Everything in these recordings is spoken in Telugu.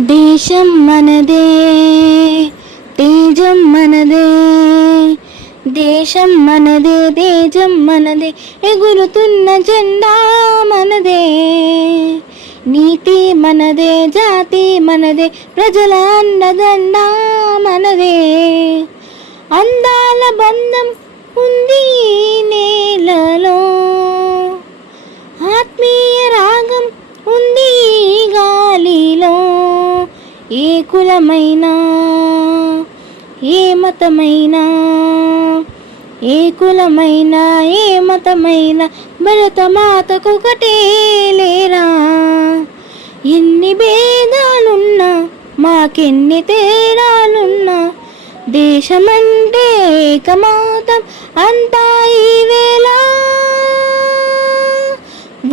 దేశం మనదే, తేజం మనదే, దేశం మనదే, తేజం మనదే, ఎగురుతున్న జెండా మనదే, నీతి మనదే, జాతి మనదే, ప్రజల అండదండ మనదే, అందాల బంధం ఉంది ఈ నేలలో, ఆత్మీయ రాగం ఉంది ఈ గాలిలో, ఏ కులమైనా ఏ మతమైనా, ఏ కులమైనా ఏ మతమైనా భరతమాతకొకటే లేరా, ఎన్ని భేదాలున్నా మాకెన్ని తేడాలున్నా, దేశమంటే ఏకమౌతం అంతా ఈ వేళ,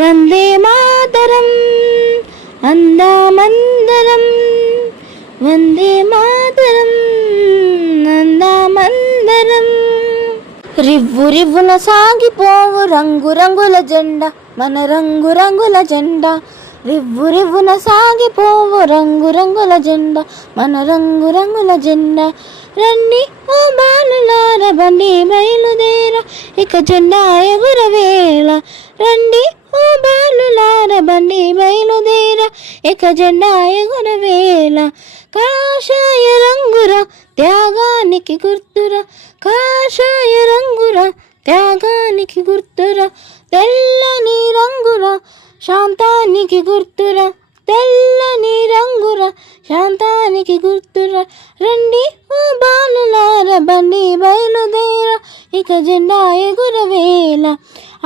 వందే మాతరం అందామందరం, వందే మాతరం అందామందరం. రివ్వు రివ్వున సాగిపోవు రంగు రంగుల జెండా, మన రంగు రంగుల జెండా, రివ్వు రివ్వున సాగిపోవు రంగు రంగుల జెండా, మన రంగు రంగుల జెండా, రండి ఓ బాలులార బండి బయలుదేర, ఇక జెండా ఎగురవేళ, రండి ఓ బాలులార బండి బయలుదేర, ఇక జెండా ఎగురవేళ, కాషాయ రంగుర త్యాగానికి గుర్తురా, కాషాయ రంగుర త్యాగానికి గుర్తురా, తెల్లని రంగుర శాంతానికి గుర్తురా, తెల్లని రంగుర శాంతానికి గుర్తురా, రండి ఓ బాలులార బండి బయలుదేర, ఇక జెండా ఎగురవేళ,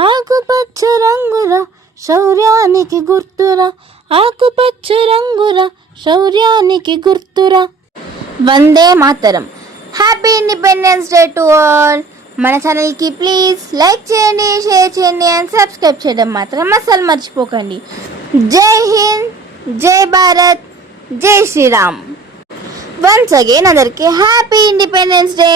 ఆకుపచ్చ రంగుర శౌర్యానికి గుర్తురా, ఆకుపచ్చ రంగుర శౌర్యానికి గుర్తురా. Vande Mataram. Happy independence day to all. మన ఛానల్కి ప్లీజ్ లైక్ చేయండి, షేర్ చేయండి అండ్ సబ్స్క్రైబ్ చేయడం మాత్రం అస్సలు మర్చిపోకండి. జై హింద్, జై భారత్, జై శ్రీరామ్. వన్స్ అగైన్ అందరికీ హ్యాపీ ఇండిపెండెన్స్ డే.